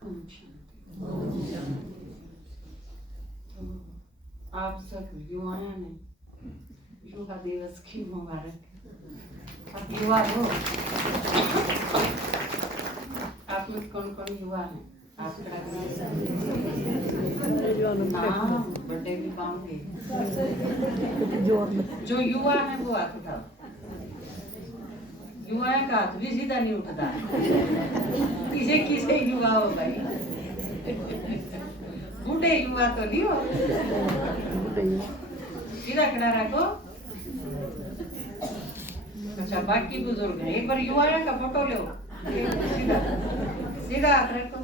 आप सब युवाओं ने युवा दिवस की मुबारक। आप युवा हो, आप में कौन कौन युवा हैं? आप नाम बर्थडे भी पाओगे। जो युवा है वो हाथ उठाओ। युवा का हाथ भी सीधा नहीं उठता। किसे किसे युवा हो भाई? बूढ़े युवा तो नहीं हो। सीधा खड़ा रखो। अच्छा, बाकी बुजुर्ग हैं, एक बार युवा का फोटो लो। सीधा सीधा हाथ रखो।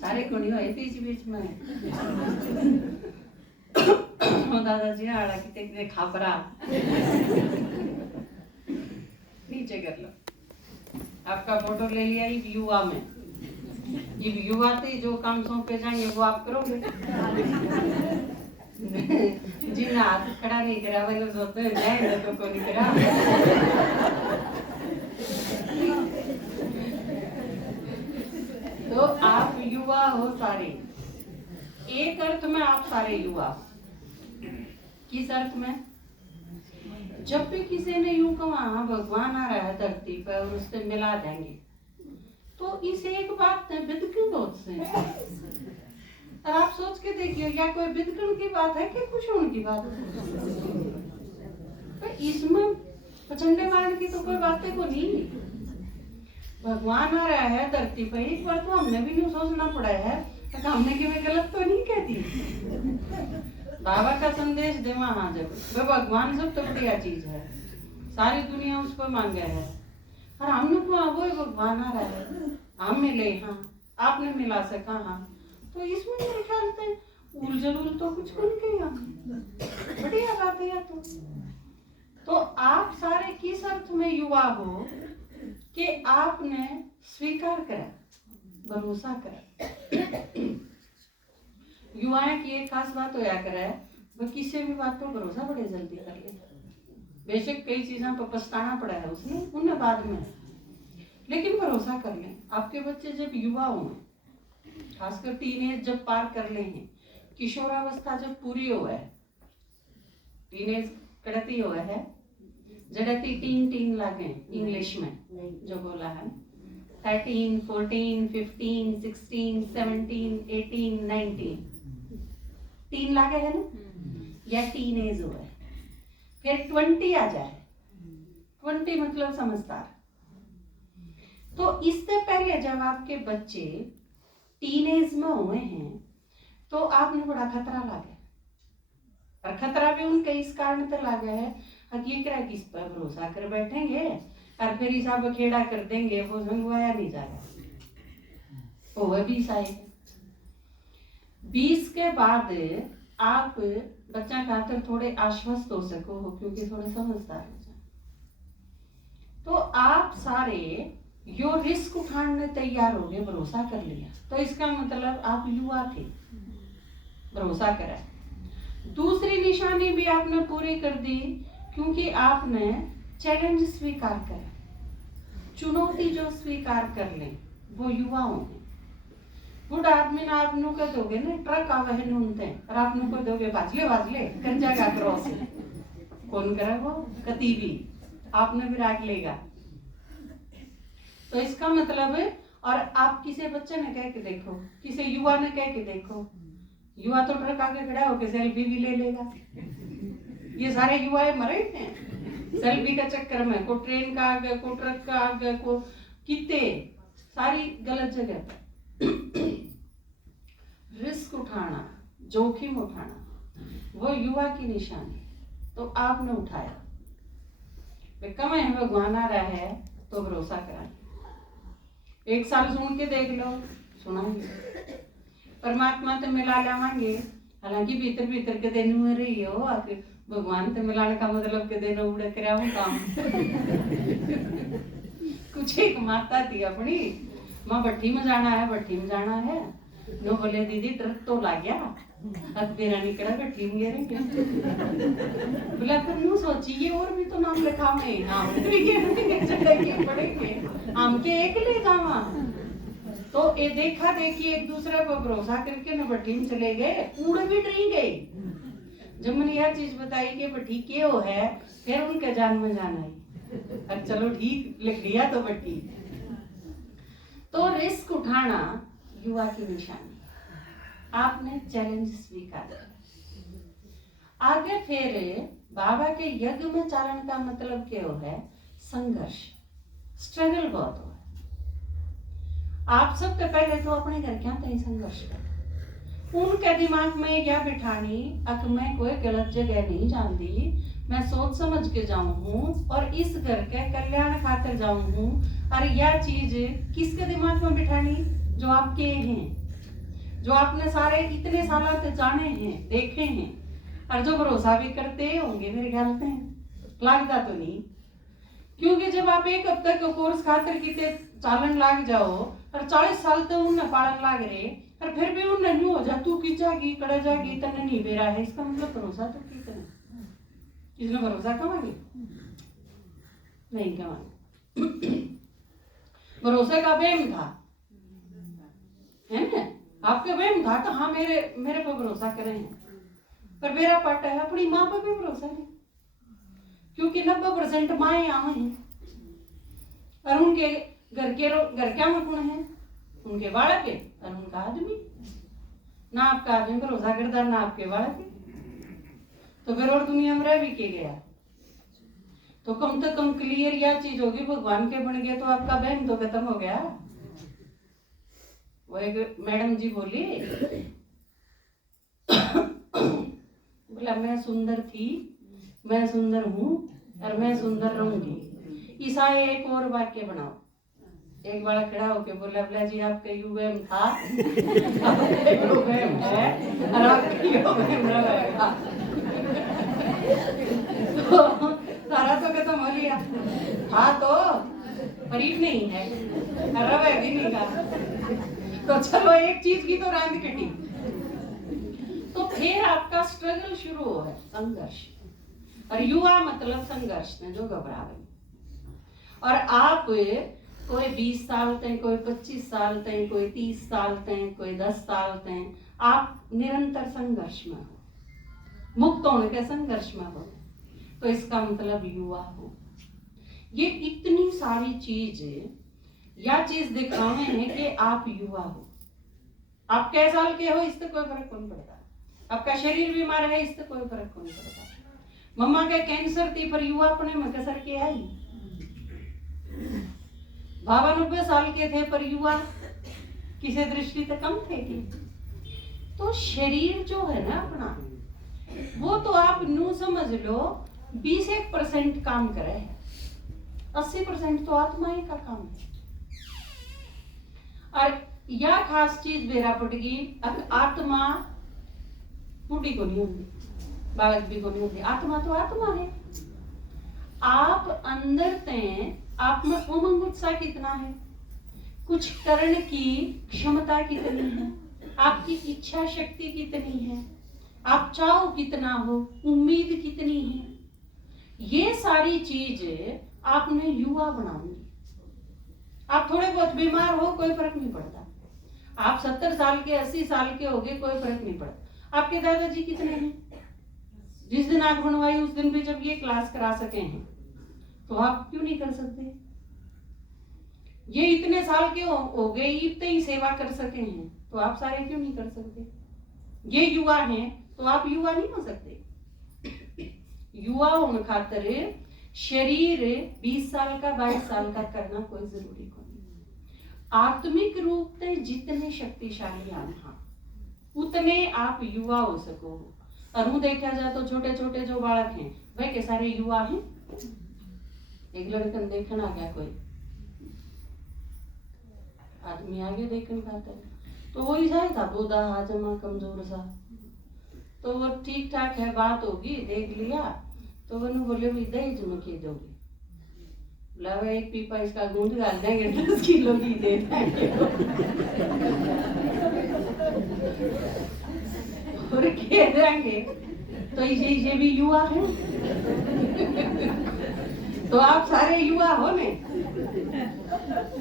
सारे को नहीं हो, बीच बीच में दादाजी आड़ा कितने खापरा नीचे कर लो। आपका फोटो ले लिया एक युवा में। ये युवा थे, जो काम सौंपे जाएंगे वो आप करोगे। जिन हाथ खड़ा नहीं करा वो लोग सोचते हैं जाएंगे तो कोई नहीं करा। तो आप युवा हो सारे। एक अर्थ में आप सारे युवा। किस अर्थ में? जब भी किसी ने यूं कहा भगवान आ रहा है धरती पर और उससे मिला देंगे, तो इस एक बात ने बिदकन बहुत से। और आप सोच के देखिए, या कोई बिदकन की बात है कि कुछ उनकी बात है? तो इसमें पचंडे मारने की तो कोई बातें को नहीं। भगवान आ रहा है धरती पर, एक बार तो हमने भी नहीं सोचना पड़ा है, तो हमने कि मैं गलत तो नहीं कहती। बाबा का संदेश दे वहां जब वो भगवान सब तो बढ़िया चीज है, सारी दुनिया उस पर मांगे है। और हमने को वो भगवान आ रहा है, हम मिले, हाँ आपने मिला सका, हाँ। तो इसमें मेरे ख्याल से उलझल तो कुछ को नहीं किया, बढ़िया बात है। तो आप सारे किस अर्थ में युवा हो कि आपने स्वीकार करा, भरोसा करा। युवाएं की एक खास बात होया करे, वो किसी भी बात पर भरोसा बड़े जल्दी कर ले। बेशक कई चीजों पर पछताना पड़ा है उसने, उन्हें बाद में, लेकिन भरोसा कर ले। आपके बच्चे जब युवा हों, खासकर टीनेज जब पार कर ले हैं, किशोरावस्था जब पूरी हो है, टीनेज कड़ती हो है, जड़ती टीन टीन लागे इंग्लिश में जो बोला है, 13, 14, 15, 16, 17, 18, 19 तीन लागे है ना, या टीनेज हो है। फिर 20 आ जाए, 20 मतलब समझदार। तो इससे पहले जब आपके बच्चे टीनेज में हुए हैं, तो आपने बड़ा खतरा लागे। और खतरा भी उनके इस कारण से लागे है, हकीकत किस पर भरोसा कर बैठेंगे और फिर हिसाब खेड़ा कर देंगे, वो संगवाया नहीं जाएगा। वो 20 आए, 20 के बाद आप बच्चा खातर थोड़े आश्वस्त हो सको हो, क्योंकि थोड़े समझदार हो जाए। तो आप सारे यो रिस्क उठाने तैयार हो गए, भरोसा कर लिया, तो इसका मतलब आप युवा थे, भरोसा करा। दूसरी निशानी भी आपने पूरी कर दी, क्योंकि आपने चैलेंज स्वीकार करा। चुनौती जो स्वीकार कर ले वो युवा होंगे। बूढ़ा आदमी ना आप नु कह दोगे ना, ट्रक आवे है नूनते, और आप नु कह दोगे बाजले कर जाएगा क्रॉस, कौन करे वो? कती भी आपने भी राग लेगा। तो इसका मतलब है, और आप किसी बच्चे ने कह के देखो, किसी युवा ने कह के देखो, युवा तो ट्रक आगे खड़ा होकर सेल्फी भी ले लेगा। ये सारे युवा मरे हैं सेल्फी का चक्कर में, को ट्रेन का आगे, को ट्रक का आगे, को कितने सारी गलत जगह पर। रिस्क उठाना, जोखिम उठाना, वो युवा की निशानी। तो आपने उठाया, कम है भगवान आ रहा है तो भरोसा करा। 1 साल सुन के देख लो, सुनाएंगे परमात्मा तो मिला लावांगे। हालांकि भीतर भीतर के दिन में रही हो, आखिर भगवान से मिलाने का मतलब के दिन उड़े कर काम। कुछ एक माता थी अपनी, माँ भट्टी में जाना है, भट्टी में जाना है। नो बोले दीदी डर तो लग गया, मेरा निकड़ा बैठी हुई है क्या बोला फिर यूं सोचिए और भी तो नाम लिखा में नाम के पड़ेंगे हम के एक ले जावा तो ये देखा देखी एक दूसरे पर भरोसा करके न बठी में चले गए उड़ भी डरी गई जब मैंने यह चीज बताई कि बठी के हो है फिर उनके जान में जान आई अब चलो ठीक लिख लिया तो बठी तो रिस्क उठाना युवा की निशानी आपने चैलेंज स्वीकार आगे फिर बाबा के यज्ञ में चारण का मतलब क्या है संघर्ष स्ट्रगल बहुत हो आप सबसे पहले तो अपने घर क्या तय संघर्ष कर उनके दिमाग में क्या बिठानी अक मैं कोई गलत जगह नहीं जानती मैं सोच समझ के जाऊं हूं और इस घर के कल्याण खातिर जाऊं हूं और यह चीज किसके दिमाग में बिठानी जो आपके हैं जो आपने सारे इतने साल से जाने हैं देखे हैं और जो भरोसा भी करते होंगे मेरे ख्याल से लगता तो नहीं क्योंकि जब आप एक हफ्ते का कोर्स खातिर किते चालन लाग जाओ और 40 साल तक उन्हें पालन लाग रहे और फिर भी उन्हें नहीं हो जा तू की जागी कड़ा जागी तने नहीं बेरा है इसका मतलब भरोसा तो कितने किसने भरोसा कमांगे नहीं कमांगे भरोसे का बेम था है ना आपके बेम था तो हाँ मेरे पर भरोसा करे हैं पर मेरा पार्ट है अपनी माँ पर भी भरोसा नहीं क्योंकि 90% माए आवे हैं और उनके घर क्या गुण है उनके बालक के और उनका आदमी ना आपका आदमी भरोसा करता ना आपके बालक के तो फिर और दुनिया में रह भी के गया तो कम से कम क्लियर यह चीज होगी भगवान के बन गए तो आपका बहन तो खत्म हो गया वो एक मैडम जी बोली बोला मैं सुंदर थी मैं सुंदर हूँ और मैं सुंदर रहूंगी ईसा एक और वाक्य बनाओ एक बड़ा खड़ा होके बोला बोला जी आपका यूएम था यूएम है और आपका यूएम रहेगा तो सारा तो खत्म हो गया हाँ तो करीब नहीं है रवे भी नहीं का तो चलो एक चीज की तो रांद कटी तो फिर आपका स्ट्रगल शुरू हो है संघर्ष और युवा मतलब संघर्ष में जो घबरा गई और आप कोई 20 साल तक कोई 25 साल तक कोई 30 साल तक कोई 10 साल तक आप निरंतर संघर्ष में हो मुक्त होने के संघर्ष में हो तो इसका मतलब युवा हो ये इतनी सारी चीज या चीज दिखावे हैं कि आप युवा हो आप कै साल के हो इससे कोई फर्क नहीं पड़ता आपका शरीर बीमार है इससे कोई फर्क नहीं पड़ता मम्मा के कैंसर थी पर युवा अपने में कसर के आई 92 साल के थे पर युवा किसी दृष्टि से कम थे कि तो शरीर जो है ना अपना वो तो आप नू समझ लो 20% काम करे 80% तो आत्मा ही का काम है और यह खास चीज बेरा पड़गी आत्मा बूढ़ी को नहीं होती बालक भी को नहीं होती आत्मा तो आत्मा है आप अंदर तय आप में उमंग उत्साह कितना है कुछ करने की क्षमता कितनी है आपकी इच्छा शक्ति कितनी है आप चाहो कितना हो उम्मीद कितनी है ये सारी चीज आपने युवा बनाऊंगी आप थोड़े बहुत बीमार हो कोई फर्क नहीं पड़ता आप 70 साल के 80 साल के हो गए कोई फर्क नहीं पड़ता आपके दादाजी कितने हैं जिस दिन आंख बनवाई उस दिन भी जब ये क्लास करा सके हैं तो आप क्यों नहीं कर सकते ये इतने साल के हो गए इतने ही सेवा कर सके हैं तो आप सारे क्यों नहीं कर सकते ये युवा हैं तो आप युवा नहीं हो सकते युवा होने खातिर शरीर 20 साल का 22 साल का करना कोई जरूरी को नहीं आत्मिक रूप से जितने शक्तिशाली आप उतने आप युवा हो सको और वो देखा जाए तो छोटे छोटे जो बालक हैं वह के सारे युवा हैं एक लड़कन देखना आ गया कोई आदमी आगे देखने खाता है तो वो ऐसा ही था बोधा हाजमा कमजोर सा तो वो ठीक ठाक है बात होगी देख लिया तो वो बोले भी दहेज में के दोगे बोला एक पीपा इसका गूंद डाल देंगे 10 किलो की दे देंगे और खेलेंगे तो इसे भी युवा है। तो आप सारे युवा हो ने,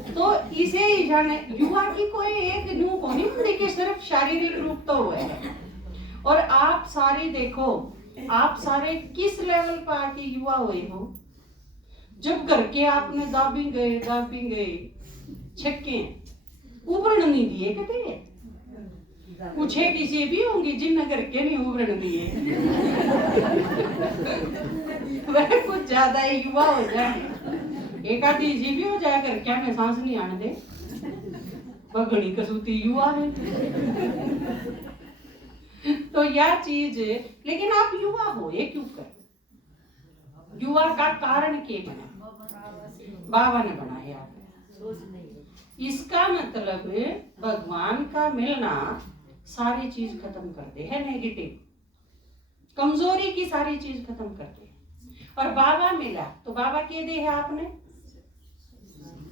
तो इसे ही जाने युवा की कोई एक न्यू को नहीं होती कि सिर्फ शारीरिक रूप तो हुआ है। और आप सारे देखो, आप सारे किस लेवल पर आके युवा हुए हो? जब घर के आपने दाबी गए छक्के उभरण नहीं दिए कदे। कुछ एक किसी भी होंगे जिन घर के नहीं उभरण दिए। वह कुछ ज्यादा ही युवा हो जाए, एक आधी इसी भी हो जाए घर क्या में सांस नहीं आने दे, बगड़ी कसूती युवा है। तो यह चीज, लेकिन आप युवा हो ये क्यों कर? युवा का कारण क्या बना? बाबा ने बनाया। इसका मतलब भगवान का मिलना सारी चीज खत्म कर दे है, नेगेटिव कमजोरी की सारी चीज खत्म कर दे। और बाबा मिला तो बाबा के दे है आपने,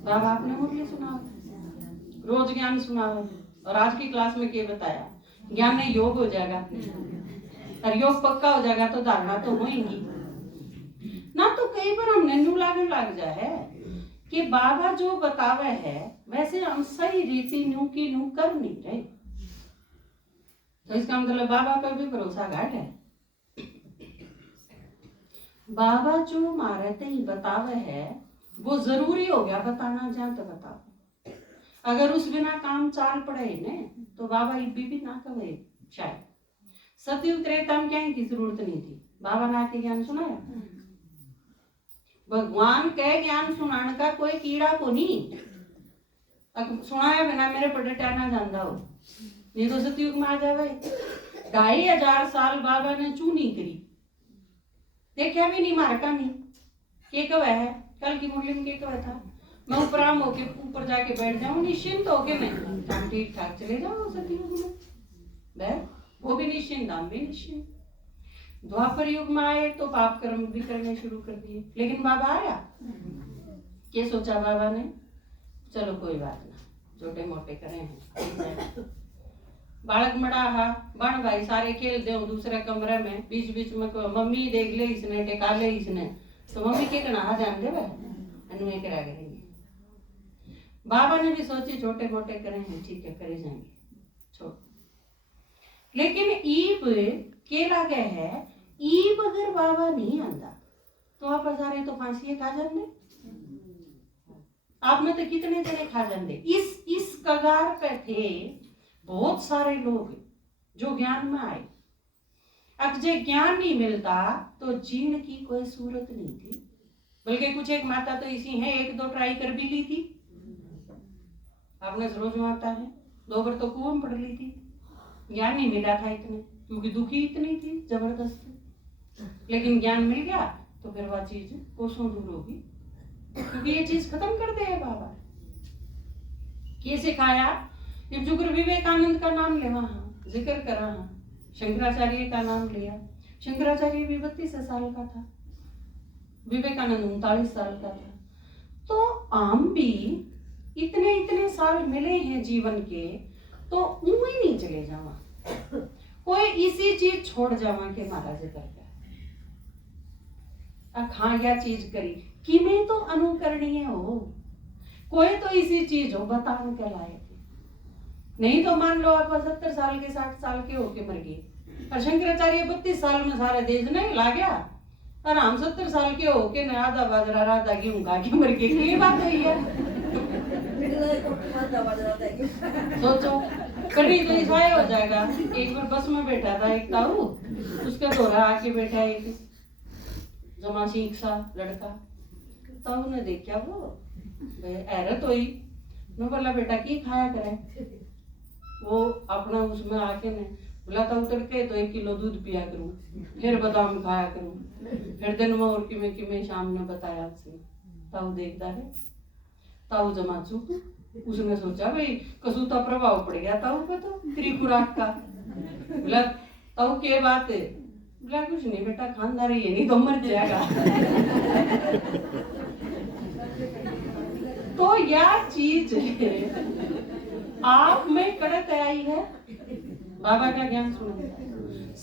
बाबा आपने मुरली सुनाओ, रोज ज्ञान सुनाओ। और आज की क्लास में क्या बताया? ज्ञान में योग हो जाएगा, और योग पक्का हो जाएगा तो धारणा तो होगी ना। तो कई बार हमने न्यू लागन लग जाए कि बाबा जो बतावे है वैसे हम सही रीति न्यू की न्यू कर नहीं रहे, तो इसका मतलब बाबा पर भी भरोसा घाट है। बाबा जो हमारे ही बतावे है वो जरूरी हो गया बताना, जहाँ तो बताओ। अगर उस बिना काम चाल पड़े ने तो बाबा भी ना कहे शायद। सतयुग त्रेता में क्या की जरूरत नहीं थी, बाबा ने आके ज्ञान सुनाया। भगवान के ज्ञान सुनाने का कोई कीड़ा को नहीं, सुनाया बिना मेरे पड़े ना जानता हो, नहीं तो सतयुग में आ जावे। 2500 साल बाबा ने चूनी करी, देखा भी नहीं, मारका नहीं। के कवे है कल की मुरली में के कवे था, मैं उपराम होके ऊपर जाके बैठ जाऊं निश्चिंत होके, मैं ठीक ठाक चले जाओ सतयुग में, वो भी निश्चिंत, हम भी निश्चिंत। द्वापर युग में आए तो पाप कर्म भी करने शुरू कर दिए, लेकिन बाबा आया, क्या सोचा बाबा ने? चलो कोई बात ना, छोटे मोटे करे हैं। बालक मड़ा हा बन भाई सारे खेल दे दूसरे कमरे में, बीच बीच में मम्मी देख ले इसने, टेका ले इसने, तो मम्मी के कना जान दे वह करा करेंगे। बाबा ने भी सोचे छोटे मोटे करें हैं, ठीक है करे जाएंगे, छोड़। लेकिन ईब के लागे है, ईब अगर बाबा नहीं आंदा तो आप सारे तो फांसी खा जाते, आप में तो कितने जने खा जाते। इस कगार पे थे बहुत सारे लोग जो ज्ञान में आए। अब जो ज्ञान नहीं मिलता तो जीने की कोई सूरत नहीं थी, बल्कि कुछ एक माता तो इसी है, 1-2 ट्राई कर भी ली थी, आपने सरोज माता है 2 बार तो कुआं में पड़ ली थी, ज्ञान नहीं मिला था इतने, क्योंकि दुखी इतनी थी जबरदस्त। लेकिन ज्ञान मिल गया तो फिर वह चीज कोसों दूर होगी, क्योंकि ये चीज खत्म कर दे है बाबा। ये सिखाया, जुगर विवेकानंद का नाम ले, वहां जिक्र करा, शंकराचार्य का नाम लिया। शंकराचार्य भी 32 साल का था, विवेकानंद 39 साल का था। तो आम भी इतने साल मिले हैं जीवन के, तो ऊं ही नहीं चले जावा, कोई इसी चीज छोड़ जावा के महाराज करके हाँ या चीज करी कि मैं तो अनुकरणीय हो, कोई तो इसी चीज हो बताने के लायक। नहीं तो मान लो आप 70 साल के 60 साल के होके मर गए, और शंकराचार्य 32 साल में सारे देश नहीं ला गया, और हम 70 साल के होके न आधा बाजरा राधा गेहूं खा के मर गए, ये बात है यार। सोचो कभी तो ईसाई हो जाएगा। एक बार बस में बैठा था एक ताऊ, उसका दोहरा आके बैठा एक जमा सीख सा लड़का, ताऊ ने देखा वो हैरत हुई, न बोला बेटा की खाया करे, वो अपना उसमें आके ने बोला था उतर के तो 1 किलो दूध पिया करूं, फिर बादाम खाया करूं, फिर दिन में और किमें शाम ने बताया उसने। ताऊ देखता है, ताऊ जमा चुप, उसने सोचा भाई कसूता प्रभाव पड़ गया ताऊ पे तो तेरी खुराक का। बोला ताऊ क्या बात है? बोला कुछ नहीं बेटा खानदार ही है, नहीं तो मर जाएगा। तो यह चीज आप में कड़क आई है, बाबा का ज्ञान सुनो,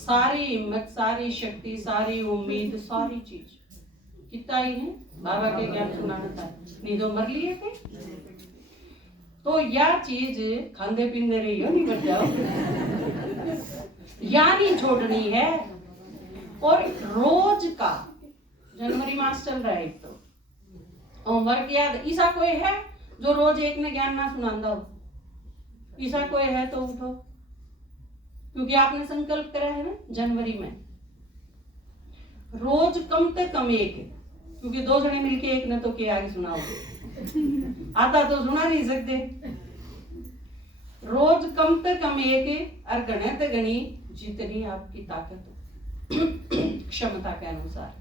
सारी हिम्मत, सारी शक्ति, सारी उम्मीद, सारी चीज कितना ही है बाबा के ज्ञान सुनाना था। नहीं तो मर लिए थे। तो यह चीज खांदे पींदे रही हो, नहीं बच जाओ, या नहीं छोड़नी है। और रोज का जनवरी मास चल रहा है, एक तो होमवर्क याद। ईसा कोई है जो रोज एक ने ज्ञान ना सुनांदा हो? ईसा कोई है तो उठो, क्योंकि आपने संकल्प करा है ना जनवरी में रोज कम से कम एक, क्योंकि दो जने मिलके एक ने तो क्या आगे सुनाओगे, आता तो सुना नहीं सकते। रोज कम से कम एक, और गणे तो गणी जितनी आपकी ताकत क्षमता के अनुसार।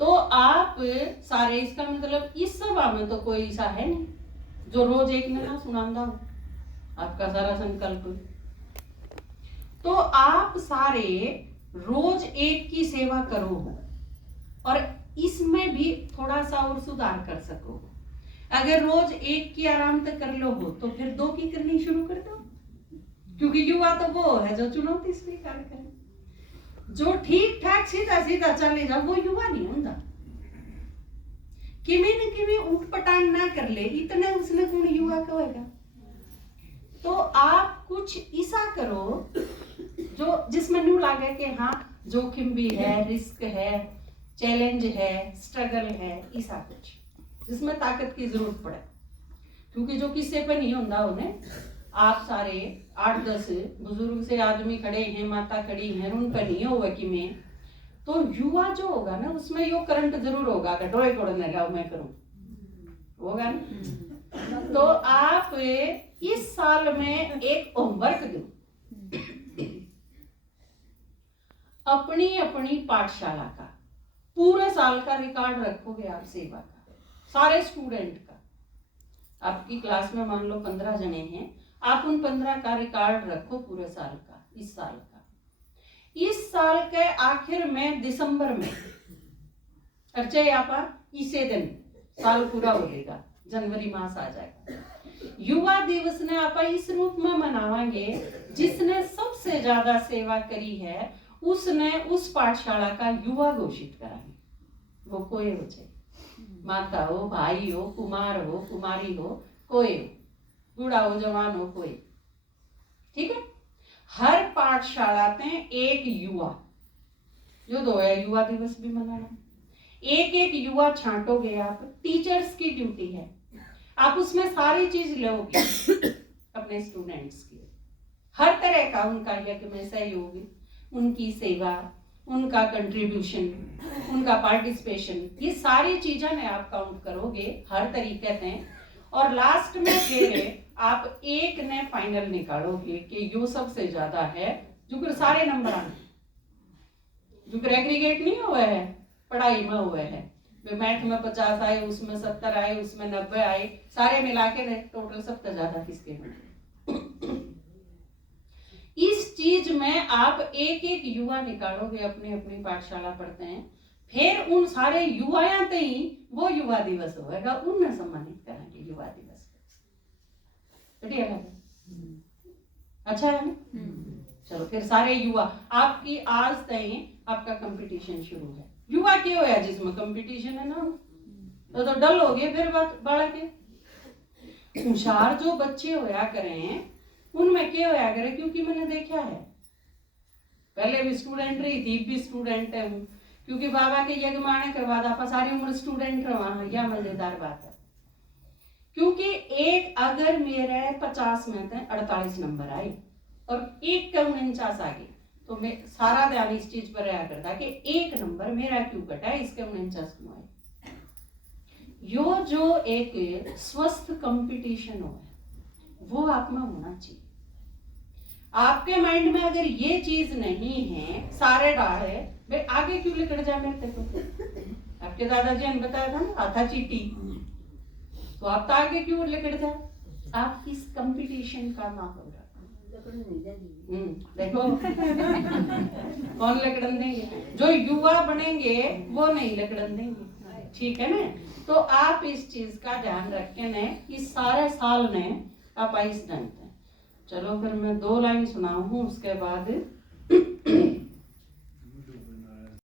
तो आप सारे, इसका मतलब इस सभा में तो कोई ऐसा है नहीं जो रोज एक ने ना सुनांदा हो आपका सारा संकल्प। तो आप सारे रोज एक की सेवा करो और इसमें भी थोड़ा सा और सुधार कर सको। अगर रोज एक की आराम तक कर लो हो तो फिर दो की करनी शुरू कर दो, क्योंकि युवा तो वो है जो चुनौती स्वीकार करे। जो ठीक ठाक सीधा सीधा चले जाओ वो युवा नहीं होता। किमी न किमी उठपटांग ना कर ले, इतने उसने कौन युवा कहेगा। तो आप कुछ ऐसा करो जो जिसमें न्यू लगे कि हाँ जोखिम भी है, रिस्क है, चैलेंज है, स्ट्रगल है, ऐसा कुछ जिसमें ताकत की जरूरत पड़े। क्योंकि जो किस्से पे नहीं होता उन्हें, आप सारे 8-10 बुजुर्ग से आदमी खड़े हैं, माता खड़ी हैं, उन पर नहीं होगा कि मैं तो युवा जो होगा ना उसमें यो करंट जरूर होगा। डोए कोड़ने का मैं करूं होगा ना। तो आप इस साल में एक होमवर्क दो, अपनी अपनी पाठशाला का पूरे साल का रिकॉर्ड रखोगे आप सेवा का, सारे स्टूडेंट का। आपकी क्लास में मान लो 15 जने हैं, आप उन 15 का रिकॉर्ड रखो पूरे साल का, इस साल का। इस साल के आखिर में दिसंबर में अर्चे आपा इसे दिन साल पूरा हो जाएगा, जनवरी मास आ जाएगा। युवा दिवस ने आपा इस रूप में मनावांगे जिसने सबसे ज्यादा सेवा करी है उसने उस पाठशाला का युवा घोषित कराएंगे। वो कोई हो चाहे, माता हो, भाई हो, कुमार हो, कुमारी हो, कोई हो, बूढ़ा हो, जवान हो, कोई, ठीक है। हर पाठशाला में एक युवा जो दो है, युवा दिवस भी मनाना। एक एक युवा छांटोगे आप, टीचर्स की ड्यूटी है, आप उसमें सारी चीज लोगे अपने स्टूडेंट्स की, हर तरह का उनका यज्ञ में सहयोग, उनकी सेवा, उनका कंट्रीब्यूशन, उनका पार्टिसिपेशन, ये सारी चीजें ने आप काउंट करोगे हर तरीके से। और लास्ट में फिर आप एक ने फाइनल निकालोगे कि यो सबसे ज्यादा है, जो सारे नंबर आने, जो एग्रीगेट नहीं हुआ है पढ़ाई में हुआ है, मैथ में 50 आए, उसमें 70 आए, उसमें 90 आए, सारे मिला के टोटल सबसे ज्यादा किसके में। इस चीज में आप एक एक युवा निकालोगे, अपनी अपनी पाठशाला पढ़ते हैं, फिर उन सारे युवाया ही वो युवा दिवस होगा, उन्हें सम्मानित करेंगे युवा दिवस। बढ़िया लगे, अच्छा है ना। चलो फिर सारे युवा, आपकी आज तक आपका कंपटीशन शुरू है। युवा क्यों है जिसमें कंपटीशन है ना, तो डल हो गए फिर बाड़ा के। होशियार जो बच्चे होया करें उनमें क्या होया करे, क्योंकि मैंने देखा है, पहले भी स्टूडेंट रही थी, भी स्टूडेंट है हूँ, क्योंकि बाबा के यज्ञ माने के बाद आप सारी उम्र स्टूडेंट रहा, यह मजेदार बात है। क्योंकि एक अगर मेरे 50 में थे 48 नंबर आए और एक का 49 आ गए, तो मैं सारा ध्यान इस चीज पर रहा करता कि एक नंबर मेरा क्यों घटा है, इसके 49 क्यों आए। यो जो एक स्वस्थ कंपटीशन हो वो आप में होना चाहिए। आपके माइंड में अगर ये चीज नहीं है, सारे डाल है, भाई आगे क्यों लेकर जा मेरे को। आपके दादाजी ने बताया था ना, आथा चीटी, तो आप तो आगे क्यों लेकर जा। आप इस कंपटीशन का माहौल देखो कौन लकड़न देंगे, जो युवा बनेंगे वो नहीं लकड़न देंगे, ठीक है ना। तो आप इस चीज का ध्यान रखें ने, इस सारे साल ने आप इस ढंग। चलो फिर मैं 2 लाइन सुनाऊं, उसके बाद